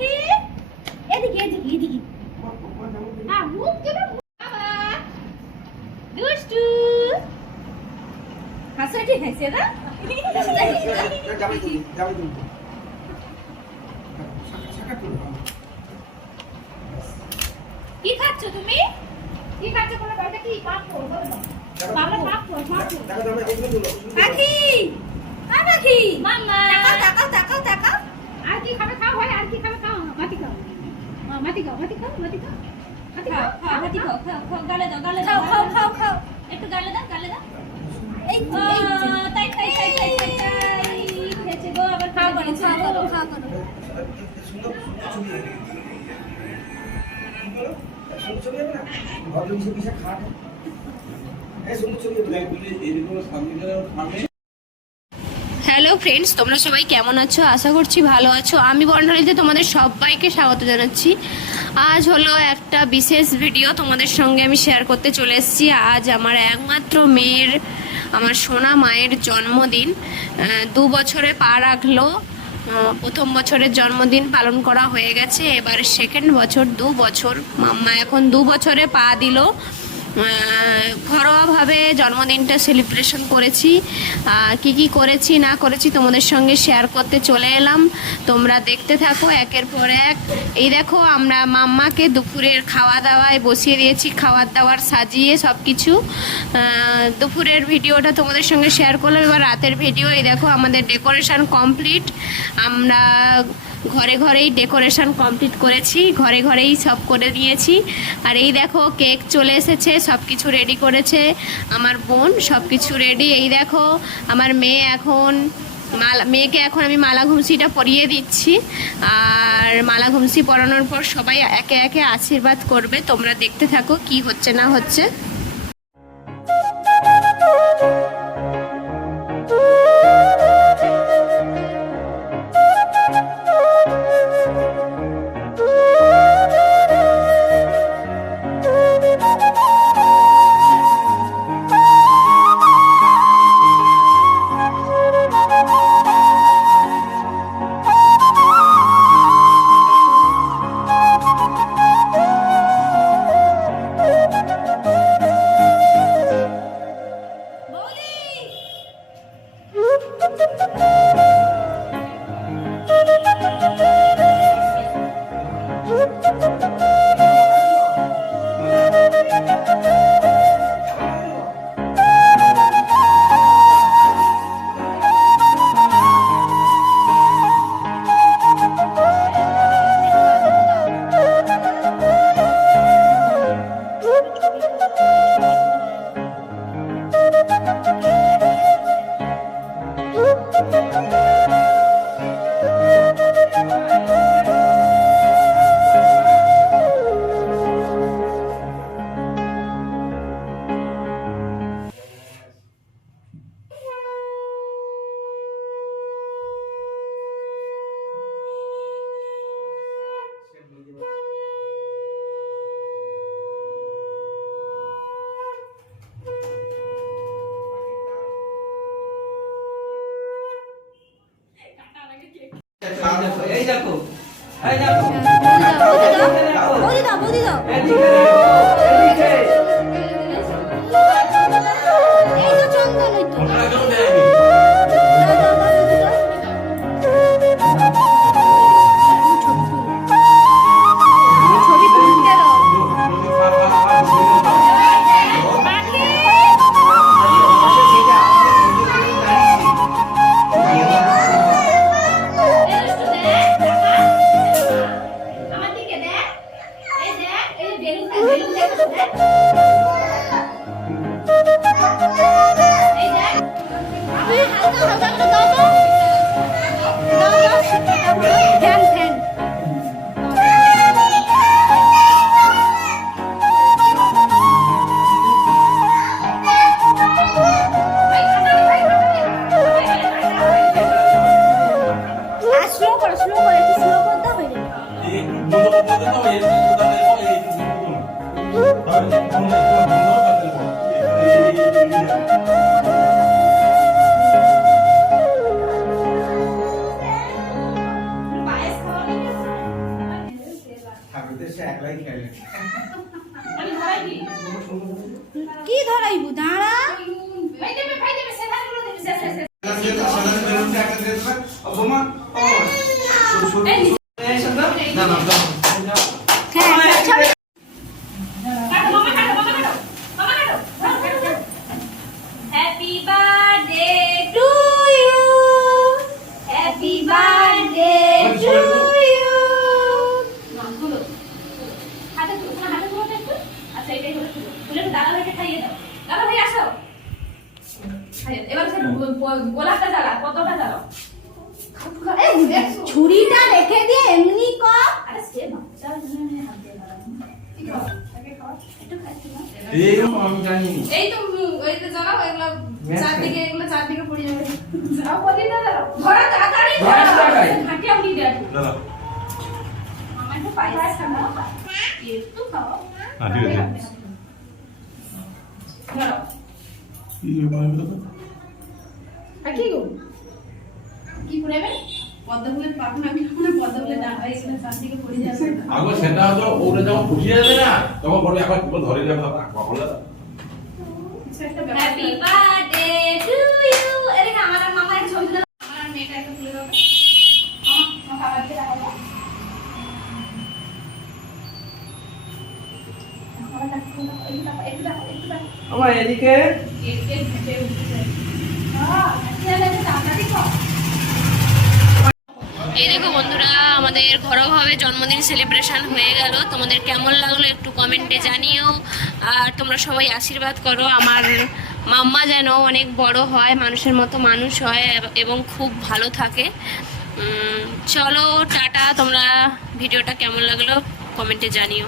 পাখি? এদিকে এদিকে এদিকে। আ মুখ কেটে বাবা। দুষ্টু। হাসাটি খাইছে না? কি খাচ্ছ তুমি? কি খাচ্ছ বলো এটা কি? পাপড় বলো তো। বাবা পাপড় পাপড় পাখি! আ পাখি। মাম্মা তাকাও তাকাও তাকাও তাকাও আর কি খাবে খাও ভাই আর কি খাবে খাও মাটি খাও আ, মাটি খাও মাটি খাও মাটি খাও মাটি খাও খাও খাও খাও খাও। গালে দাও গালে দাও খাও খাও খাও একটু গালে দাও গালে দাও। এই তাই তাই তাই তাই তাই তাই। খেয়েছে গো আবার খাও করো খাও করো খাও করো। হ্যালো ফ্রেন্ডস তোমরা সবাই কেমন আছো? আশা করছি ভালো আছো। আমি বর্ণালীতে তোমাদের সবাইকে স্বাগত জানাচ্ছি। আজ হলো একটা বিশেষ ভিডিও তোমাদের সঙ্গে আমি শেয়ার করতে চলে এসেছি। আজ আমার একমাত্র মেয়ের, আমার সোনা মায়ের জন্মদিন। দু বছরে পা রাখল। প্রথম বছরের জন্মদিন পালন করা হয়ে গেছে। এবার সেকেন্ড বছর, দু বছর। মাম্মা এখন দু বছরে পা দিল। ঘরোয়াভাবে জন্মদিনটা সেলিব্রেশন করেছি। কি কি করেছি, না করেছি তোমাদের সঙ্গে শেয়ার করতে চলে এলাম। তোমরা দেখতে থাকো একের পর এক। এই দেখো, আমরা মাম্মাকে দুপুরের খাওয়া দাওয়ায় বসিয়ে দিয়েছি খাওয়ার দাওয়ার সাজিয়ে সব কিছু দুপুরের ভিডিওটা তোমাদের সঙ্গে শেয়ার করলাম। এবার রাতের ভিডিও, এই দেখো, আমাদের ডেকোরেশন কমপ্লিট আমরা ঘরে ঘরেই ডেকোরেশন কমপ্লিট করেছি, ঘরে ঘরেই সব করে দিয়েছি। আর এই দেখো কেক চলে এসেছে সব কিছু রেডি করেছে আমার বোন সব কিছু রেডি এই দেখো আমার মেয়ে এখন মালা, মেয়েকে এখন আমি মালা ঘুমসিটা পরিয়ে দিচ্ছি। আর মালা ঘুমসি পরানোর পর সবাই একে একে আশীর্বাদ করবে, তোমরা দেখতে থাকো কি হচ্ছে না হচ্ছে। এই দেখো। এই দেখো। বৌদি দাও বৌদি দাও। এদিকে এদিকে এই তো চন্দন তো। এই হালকা কি ধরাইবো? দাঁড়া ভাই দেবে ভাই দেবে সে ভাই গুলো দেবে সে সে সে এই শোনো না না দাও হ্যাঁ ছবি কাটো মামা কাটো মামা কাটো মামা কাটো happy birthday to you happy birthday to you নাম তুলো হাতে তুলো তোমার হাতে তুলো তো একটু আচ্ছা এটাই হলো তুলো তুলে একটু দাদা ভাইকে খাইয়ে দাও। দাদা ভাই আসো এবার গোলাপটা জ্বালা কতটা জ্বালাও। ছুরিটা রেখে দিয়ে এমনি কর আরে সে বাচ্চা জন্য হাত দিয়ে দাঁড়ানো কি খাও আগে খাও একটু খাচ্ছি না এই আমি এই তো উম, ওই তো জ্বালাও এগুলো চারদিকে এগুলো চারদিকে পড়ে যাবে। যাও বলি না দাঁড়াও ঘরে তাড়াতাড়ি ঘরে তাড়াতাড়ি। ঘাটিয়াও নিয়ে আমার একটু পায়েস খাও একটু খাও। ঠিক আছে। কি করে আর কি গো কি করেবে পদ্ম ফুলের পাখন আমি খাব না পদ্ম ফুলের ডাঁটা এগুলো চারদিকে পড়ে যাবে আগে সেটা তো ওটা যখন ফুটিয়ে যাবে না, তখন বলবে একবার ধরে যাবে কখন হ্যাপি বার্থডে টু ইউ এদিকে আমার আর মামার ছবি তুলে দাও। আমার আর মেয়েটা একটু তুলে দাও আমার আমার বাবাকে দেখাবো আমার কাছে তুলে দাও, একটু দেখো, একটু দেখো, একটু আমার এদিকে। এই দেখো বন্ধুরা, আমাদের ঘরোয়াভাবে জন্মদিন সেলিব্রেশন হয়ে গেল। তোমাদের কেমন লাগল একটু কমেন্টে জানিও। আর তোমরা সবাই আশীর্বাদ করো। আমার মাম্মা যেন অনেক বড় হয়, মানুষের মতো মানুষ হয় এবং খুব ভালো থাকে। চলো, টাটা। তোমরা ভিডিওটা কেমন লাগল? কমেন্টে জানিও।